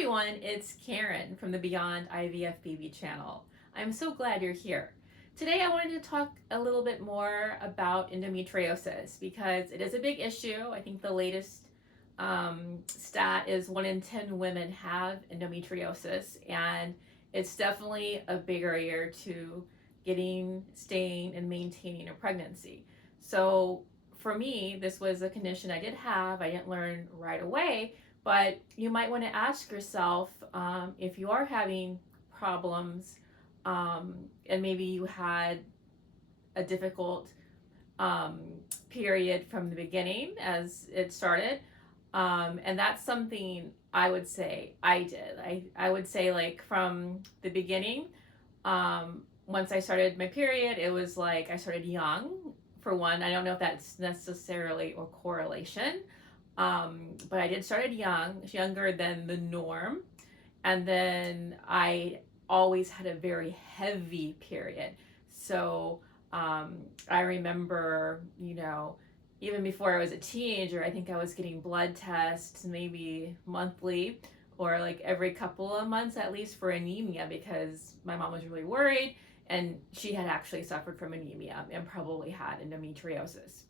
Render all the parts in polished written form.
everyone, it's Karen from the BeyondIVFBaby channel. I'm so glad you're here. Today I wanted to talk a little bit more about endometriosis because it is a big issue. I think the latest stat is 1 in 10 women have endometriosis, and it's definitely a barrier to staying, and maintaining a pregnancy. So for me, this was a condition I did have. I didn't learn right away, but you might want to ask yourself if you are having problems and maybe you had a difficult period from the beginning as it started. And that's something I would say I did. I would say, like, from the beginning, once I started my period, it was like I started young, for one. I don't know if that's necessarily a correlation. But I did started young, younger than the norm. And then I always had a very heavy period. So I remember, even before I was a teenager, I think I was getting blood tests maybe monthly or like every couple of months at least for anemia because my mom was really worried and she had actually suffered from anemia and probably had endometriosis.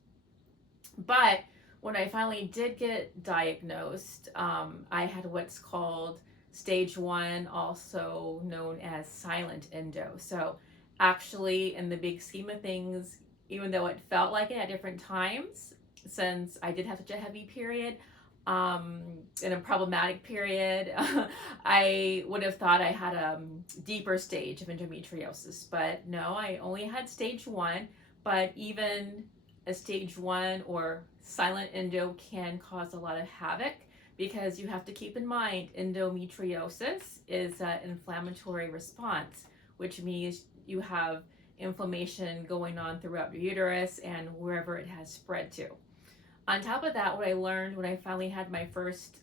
But when I finally did get diagnosed, I had what's called stage 1, also known as silent endo. So actually, in the big scheme of things, even though it felt like it at different times, since I did have such a heavy period, in a problematic period, I would have thought I had a deeper stage of endometriosis. But no, I only had stage 1. But even a stage 1 or silent endo can cause a lot of havoc because you have to keep in mind endometriosis is an inflammatory response, which means you have inflammation going on throughout your uterus and wherever it has spread to. On top of that, what I learned when I finally had my first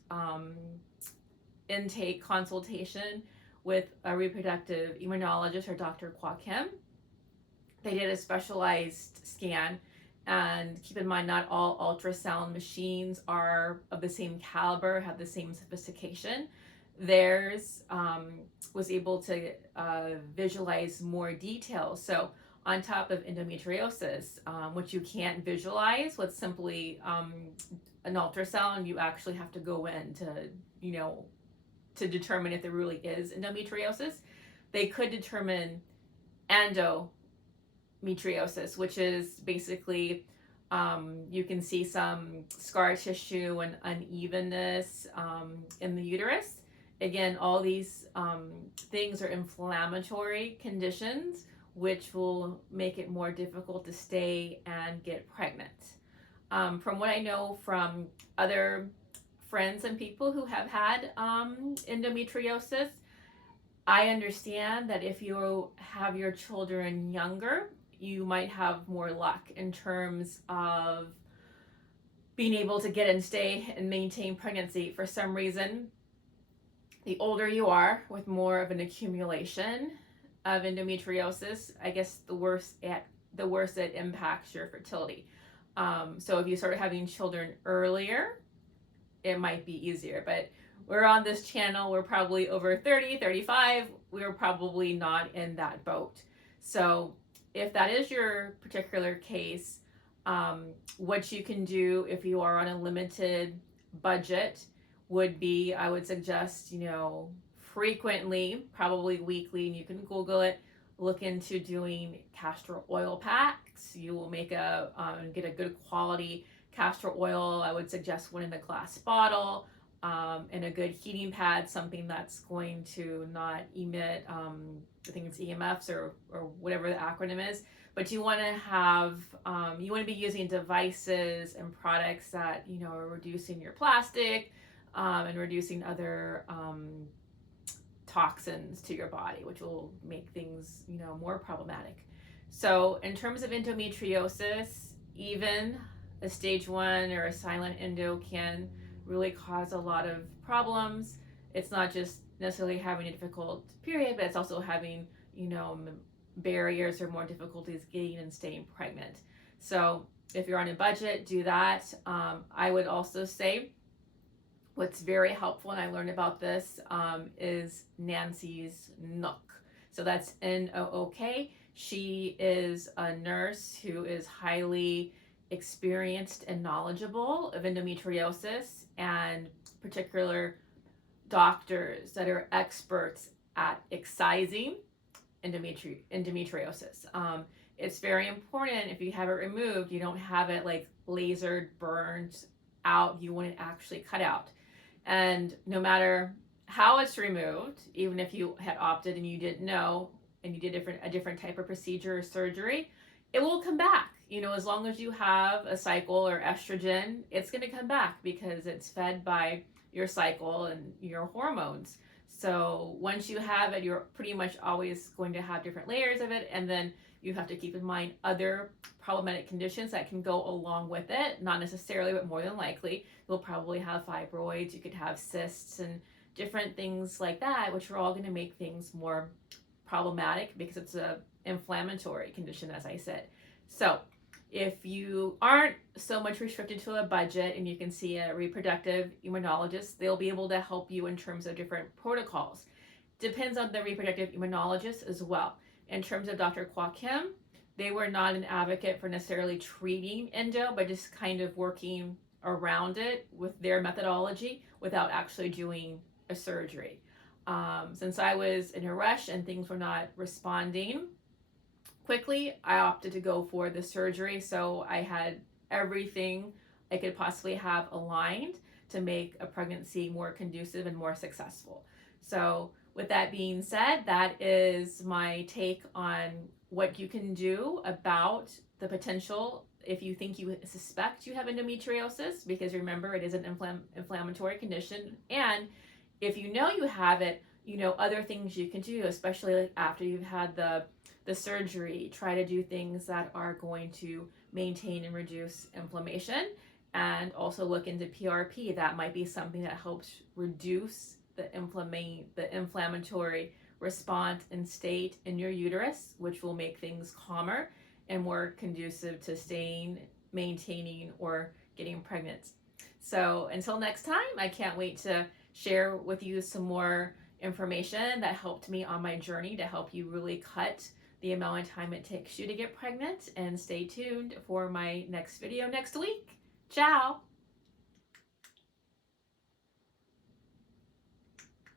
intake consultation with a reproductive immunologist, or Dr. Kwok Kim, they did a specialized scan. And keep in mind, not all ultrasound machines are of the same caliber, have the same sophistication. Theirs was able to visualize more details. So on top of endometriosis, which you can't visualize with simply an ultrasound, you actually have to go in to determine if there really is endometriosis. They could determine endometriosis, which is basically you can see some scar tissue and unevenness in the uterus. Again, all these things are inflammatory conditions which will make it more difficult to stay and get pregnant. From what I know from other friends and people who have had endometriosis, I understand that if you have your children younger, you might have more luck in terms of being able to get and stay and maintain pregnancy. For some reason, the older you are with more of an accumulation of endometriosis, I guess the worse it impacts your fertility. So if you start having children earlier, it might be easier. But we're on this channel, we're probably over 30, 35. We're probably not in that boat. So if that is your particular case, what you can do if you are on a limited budget would be, I would suggest, frequently, probably weekly, and you can Google it, look into doing castor oil packs. You will get a good quality castor oil. I would suggest one in a glass bottle, and a good heating pad, something that's going to not emit, I think it's EMFs or whatever the acronym is. But you want to be using devices and products that are reducing your plastic and reducing other toxins to your body, which will make things more problematic. So in terms of endometriosis, even a stage 1 or a silent endo can really cause a lot of problems. It's not just necessarily having a difficult period, but it's also having barriers or more difficulties getting and staying pregnant. So if you're on a budget, do that. I would also say What's very helpful, and I learned about this, is Nancy's Nook. So that's Nook. She is a nurse who is highly experienced and knowledgeable of endometriosis, and particular doctors that are experts at excising endometriosis. It's very important, if you have it removed, you don't have it like lasered, burned out. You want it actually cut out. And no matter how it's removed, even if you had opted and you didn't know and you did a different type of procedure or surgery, it will come back. You know, as long as you have a cycle or estrogen, it's going to come back because it's fed by your cycle and your hormones. So once you have it, you're pretty much always going to have different layers of it. And then you have to keep in mind other problematic conditions that can go along with it. Not necessarily, but more than likely, you'll probably have fibroids. You could have cysts and different things like that, which are all going to make things more problematic because it's an inflammatory condition, as I said. So if you aren't so much restricted to a budget and you can see a reproductive immunologist, they'll be able to help you in terms of different protocols. Depends on the reproductive immunologist as well. In terms of Dr. Kwa Kim, they were not an advocate for necessarily treating endo, but just kind of working around it with their methodology without actually doing a surgery. Since I was in a rush and things were not responding quickly, I opted to go for the surgery. So I had everything I could possibly have aligned to make a pregnancy more conducive and more successful. So with that being said, that is my take on what you can do about the potential if you think you suspect you have endometriosis, because remember, it is an inflammatory condition. And if you know you have it, you know other things you can do, especially like after you've had the surgery. Try to do things that are going to maintain and reduce inflammation, and also look into PRP. That might be something that helps reduce the inflammatory response and state in your uterus, which will make things calmer and more conducive to staying, maintaining, or getting pregnant. So until next time, I can't wait to share with you some more information that helped me on my journey to help you really cut the amount of time it takes you to get pregnant. And stay tuned for my next video next week. Ciao!